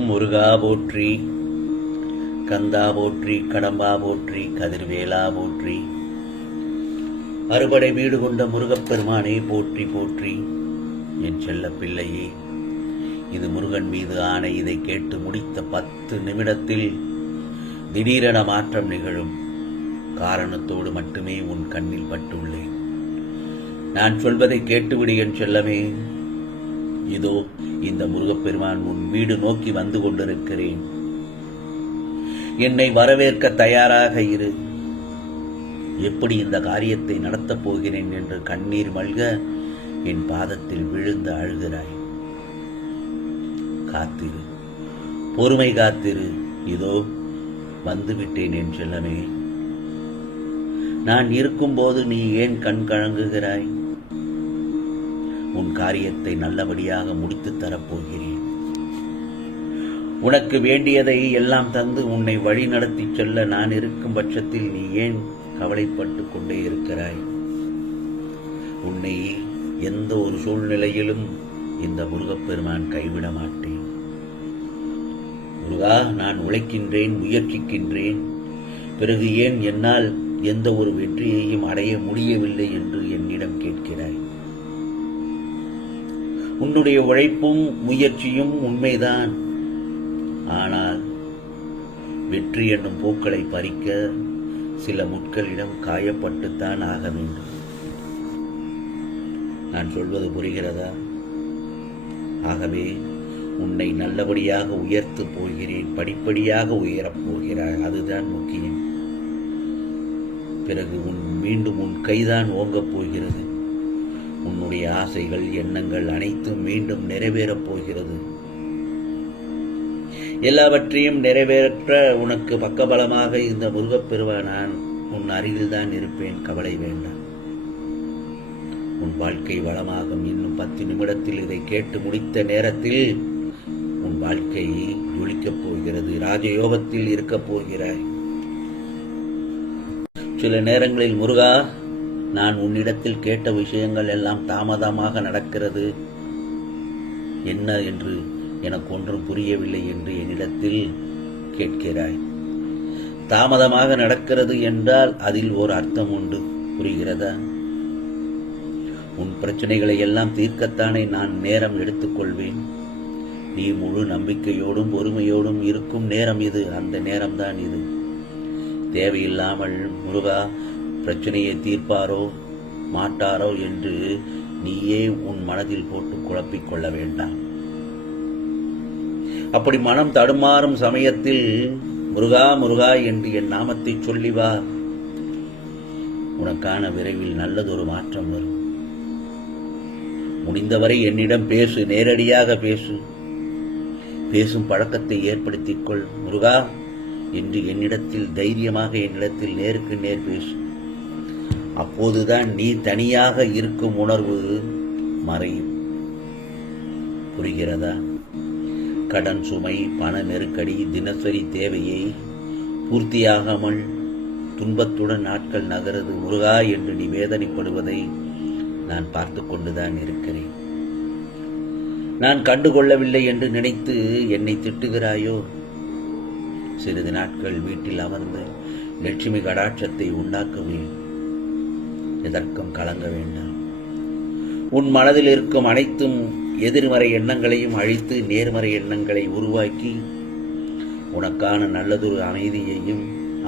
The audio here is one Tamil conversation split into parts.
ஓம் முருகா போற்றி, கந்தா போற்றி, கடம்பா போற்றி, கதிர்வேலா போற்றி, அறுபடை வீடு கொண்ட முருகப்பெருமானே போற்றி போற்றி. என் செல்ல பிள்ளையே, இது முருகன் மீது ஆணை. இதை கேட்டு முடித்த 10 நிமிடத்தில் திடீரென மாற்றம் நிகழும். காரணத்தோடு மட்டுமே உன் கண்ணில் பட்டுள்ளேன். நான் சொல்வதை கேட்டுவிடு என் செல்லமே. இதோ இந்த முருகப்பெருமான் உன் வீடு நோக்கி வந்து கொண்டிருக்கிறேன். என்னை வரவேற்க தயாராக இரு. எப்படி இந்த காரியத்தை நடத்தப் போகிறேன் என்று கண்ணீர் மல்க என் பாதத்தில் விழுந்து அழுகிறாய். காத்திரு, பொறுமை காத்திரு. இதோ வந்துவிட்டேன் என் செல்லமே. நான் இருக்கும்போது நீ ஏன் கண் கலங்குகிறாய்? உன் காரியத்தை நல்லபடியாக முடித்து தரப்போகிறேன். உனக்கு வேண்டியதை எல்லாம் தந்து உன்னை வழி நடத்தி செல்ல நான் இருக்கும் பட்சத்தில் நீ ஏன் கவலைப்பட்டு கொண்டே இருக்கிறாய்? உன்னை எந்த ஒரு சூழ்நிலையிலும் இந்த முருகப்பெருமான் கைவிட மாட்டேன். முருகா, நான் உழைக்கின்றேன், முயற்சிக்கின்றேன், பிறகு ஏன் என்னால் எந்த ஒரு வெற்றியையும் அடைய முடியவில்லை என்று என்னிடம் கேட்கிறாய். உன்னுடைய உழைப்பும் முயற்சியும் உண்மைதான். ஆனால் வெற்றி என்னும் பூக்களை பறிக்க சில முட்களிடம் காயப்பட்டுத்தான் ஆக வேண்டும். நான் சொல்வது புரிகிறதா? ஆகவே உன்னை நல்லபடியாக உயர்த்து போகிறேன். படிப்படியாக உயரப் போகிறாய். அதுதான் முக்கியம். பிறகு மீண்டும் உன் கைதான் ஓங்கப் போகிறது. உன்னுடைய ஆசைகள், எண்ணங்கள் அனைத்தும் மீண்டும் நிறைவேறப் போகிறது. எல்லாவற்றையும் நிறைவேற்ற உனக்கு பக்கபலமாக இந்த முருகப்பெருமான் நான் உன் அருகில்தான் இருப்பேன். கவலை வேண்டாம். உன் வாழ்க்கை வளமாகும். இன்னும் 10 நிமிடத்தில் இதை கேட்டு முடித்த நேரத்தில் உன் வாழ்க்கை ஜொலிக்கப் போகிறது. ராஜயோகத்தில் இருக்கப் போகிறாய். சில நேரங்களில் முருகா, நான் உன்னிடத்தில் கேட்ட விஷயங்கள் எல்லாம் தாமதமாக நடக்கிறது, என்ன என்று எனக்கு ஒன்றும் புரியவில்லை என்று என்னிடத்தில் கேட்கிறாய். தாமதமாக நடக்கிறது என்றால் அதில் ஒரு அர்த்தம் உண்டு. புரிகிறதா? உன் பிரச்சனைகளை எல்லாம் தீர்க்கத்தானே நான் நேரம் எடுத்துக்கொள்வேன். நீ முழு நம்பிக்கையோடும் பொறுமையோடும் இருக்கும் நேரம் இது. அந்த நேரம்தான் இது. தேவையில்லாமல் முருகா பிரச்சனையை தீர்ப்பாரோ மாட்டாரோ என்று நீயே உன் மனதில் போட்டு குழப்பிக்கொள்ள வேண்டாம். அப்படி மனம் தடுமாறும் சமயத்தில் முருகா முருகா என்று என் நாமத்தை சொல்லி வா. உனக்கான விரைவில் நல்லதொரு மாற்றம் வரும். முடிந்தவரை என்னிடம் பேசு, நேரடியாக பேசு. பேசும் பழக்கத்தை ஏற்படுத்திக் கொள். முருகா என்று என்னிடத்தில் தைரியமாக என்னிடத்தில் நேருக்கு நேர் பேசு. அப்போதுதான் நீ தனியாக இருக்கும் உணர்வு மறையும். புரிகிறதா? கடன் சுமை, பண நெருக்கடி, தினசரி தேவையை பூர்த்தியாகாமல் துன்பத்துடன் நாட்கள் நகருது. முருகா என்று நீ வேதனைப்படுவதை நான் பார்த்து கொண்டுதான் இருக்கிறேன். நான் கண்டுகொள்ளவில்லை என்று நினைத்து என்னை திட்டுகிறாயோ? சிறிது நாட்கள் வீட்டில் அமர்ந்து லட்சுமி கடாட்சத்தை உண்டாக்குவேன். எதற்கும் கலங்க வேண்டாம். உன் மனதில் இருக்கும் அனைத்தும் எதிர்மறை எண்ணங்களையும் அழித்து நேர்மறை எண்ணங்களை உருவாக்கி உனக்கான நல்லதொரு அமைதியையும்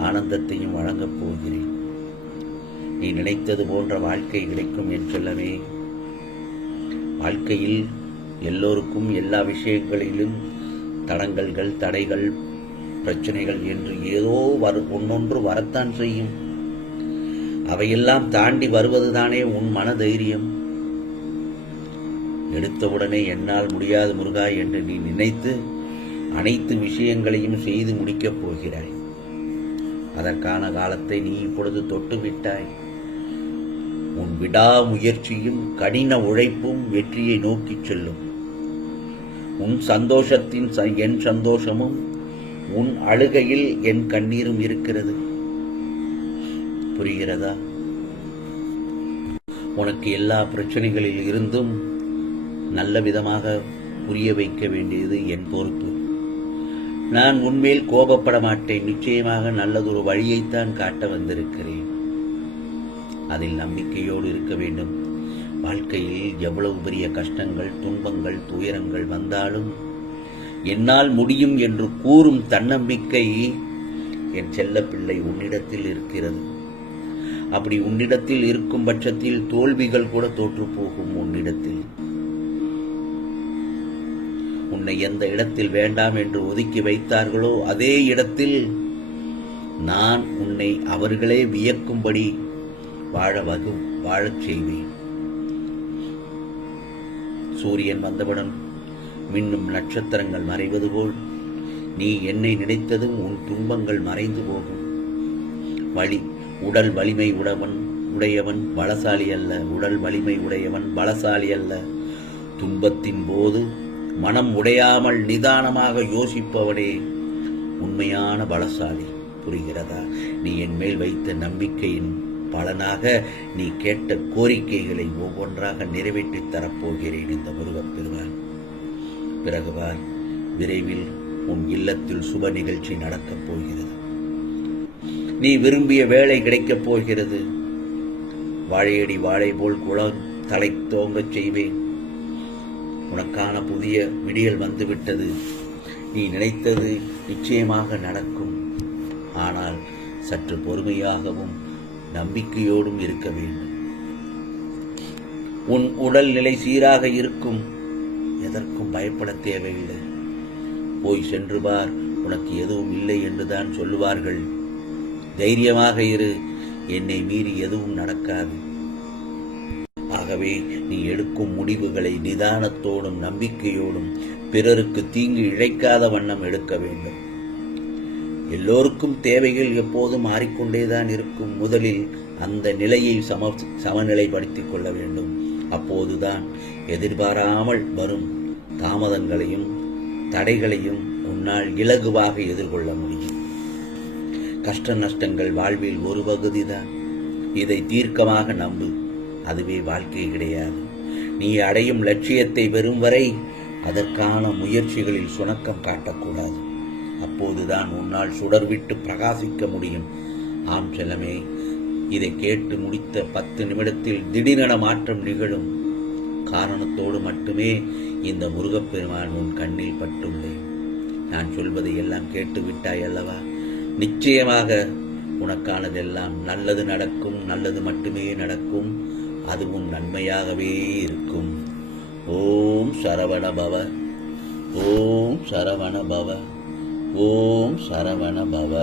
ஆனந்தத்தையும் வழங்கப் போகிறேன். நீ நினைத்தது போன்ற வாழ்க்கை கிடைக்கும் என் செல்லமே. வாழ்க்கையில் எல்லோருக்கும் எல்லா விஷயங்களிலும் தடங்கல்கள், தடைகள், பிரச்சனைகள் என்று ஏதோ ஒன்னொன்று வரத்தான் செய்யும். அவையெல்லாம் தாண்டி வருவதுதானே உன் மன தைரியம். எடுத்தவுடனே என்னால் முடியாது முருகா என்று நீ நினைத்து அனைத்து விஷயங்களையும் செய்து முடிக்கப் போகிறாய். அதற்கான காலத்தை நீ இப்பொழுது தொட்டுவிட்டாய். உன் விடாமுயற்சியும் கடின உழைப்பும் வெற்றியை நோக்கி செல்லும். உன் சந்தோஷத்தின் என் சந்தோஷமும், உன் அழுகையில் என் கண்ணீரும் இருக்கிறது. புரிகிறதா? உனக்கு எல்லா பிரச்சனைகளில் இருந்தும் நல்ல விதமாக புரிய வைக்க வேண்டியது என் பொறுப்பு. நான் உன்மேல் கோபப்பட மாட்டேன். நிச்சயமாக நல்லதொரு வழியைத்தான் காட்ட வந்திருக்கிறேன். அதில் நம்பிக்கையோடு இருக்க வேண்டும். வாழ்க்கையில் எவ்வளவு பெரிய கஷ்டங்கள், துன்பங்கள், துயரங்கள் வந்தாலும் என்னால் முடியும் என்று கூறும் தன்னம்பிக்கை என் செல்ல பிள்ளை உன்னிடத்தில் இருக்கிறது. அப்படி உன்னிடத்தில் இருக்கும் பட்சத்தில் தோல்விகள் கூட தோற்று போகும். உன்னிடத்தில் உன்னை எந்த இடத்தில் வேண்டாம் என்று ஒதுக்கி வைத்தார்களோ அதே இடத்தில் நான் உன்னை அவர்களே வியக்கும்படி வாழச் செய்வேன். சூரியன் வந்தவுடன் மின்னும் நட்சத்திரங்கள் மறைவது போல் நீ என்னை நினைத்ததும் உன் துன்பங்கள் மறைந்து போகும். உடல் வலிமை உடையவன் பலசாலி அல்ல. உடல் வலிமை உடையவன் பலசாலி அல்ல. துன்பத்தின் போது மனம் உடையாமல் நிதானமாக யோசிப்பவனே உண்மையான பலசாலி. புரிகிறதா? நீ என் மேல் வைத்த நம்பிக்கையின் பலனாக நீ கேட்ட கோரிக்கைகளை ஒவ்வொன்றாக நிறைவேற்றித் தரப்போகிறேன் இந்த முருகப்பெருமான். பிறகுவார், விரைவில் உன் இல்லத்தில் சுப நிகழ்ச்சி நடக்கப் போகிறது. நீ விரும்பிய வேலை கிடைக்கப் போகிறது. வாழையடி வாழை போல் குளம் தலை தோங்கச் செய்வேன். உனக்கான புதிய விடியல் வந்துவிட்டது. நீ நினைத்தது நிச்சயமாக நடக்கும். ஆனால் சற்று பொறுமையாகவும் நம்பிக்கையோடும் இருக்க வேண்டும். உன் உடல்நிலை சீராக இருக்கும். எதற்கும் பயப்பட தேவையில்லை. போய் சென்று பார், உனக்கு எதுவும் இல்லை என்றுதான் சொல்லுவார்கள். தைரியமாக இரு. என்னை மீறி எதுவும் நடக்காது. ஆகவே நீ எடுக்கும் முடிவுகளை நிதானத்தோடும் நம்பிக்கையோடும் பிறருக்கு தீங்கு இழைக்காத வண்ணம் எடுக்க வேண்டும். எல்லோருக்கும் தேவைகள் எப்போதும் மாறிக்கொண்டேதான் இருக்கும். முதலில் அந்த நிலையை சமநிலைப்படுத்திக் கொள்ள வேண்டும். அப்போதுதான் எதிர்பாராமல் வரும் தாமதங்களையும் தடைகளையும் உன்னால் இலகுவாக எதிர்கொள்ள முடியும். கஷ்ட நஷ்டங்கள் வாழ்வில் ஒரு பகுதிதான். இதை தீர்க்கமாக நம்பு. அதுவே வாழ்க்கை கிடையாது. நீ அடையும் லட்சியத்தை பெறும் வரை அதற்கான முயற்சிகளில் சுணக்கம் காட்டக்கூடாது. அப்போதுதான் உன்னால் சுடர்விட்டு பிரகாசிக்க முடியும். ஆம் செல்லமே, இதை கேட்டு முடித்த 10 நிமிடத்தில் திடீரென மாற்றம் நிகழும். காரணத்தோடு மட்டுமே இந்த முருகப்பெருமான் உன் கண்ணில் பட்டுள்ளேன். நான் சொல்வதை எல்லாம் கேட்டுவிட்டாய் அல்லவா? நிச்சயமாக உனக்கானதெல்லாம் நல்லது நடக்கும். நல்லது மட்டுமே நடக்கும். அதுவும் நன்மையாகவே இருக்கும். ஓம் சரவண பவ. ஓம் சரவண பவ. ஓம் சரவண பவ.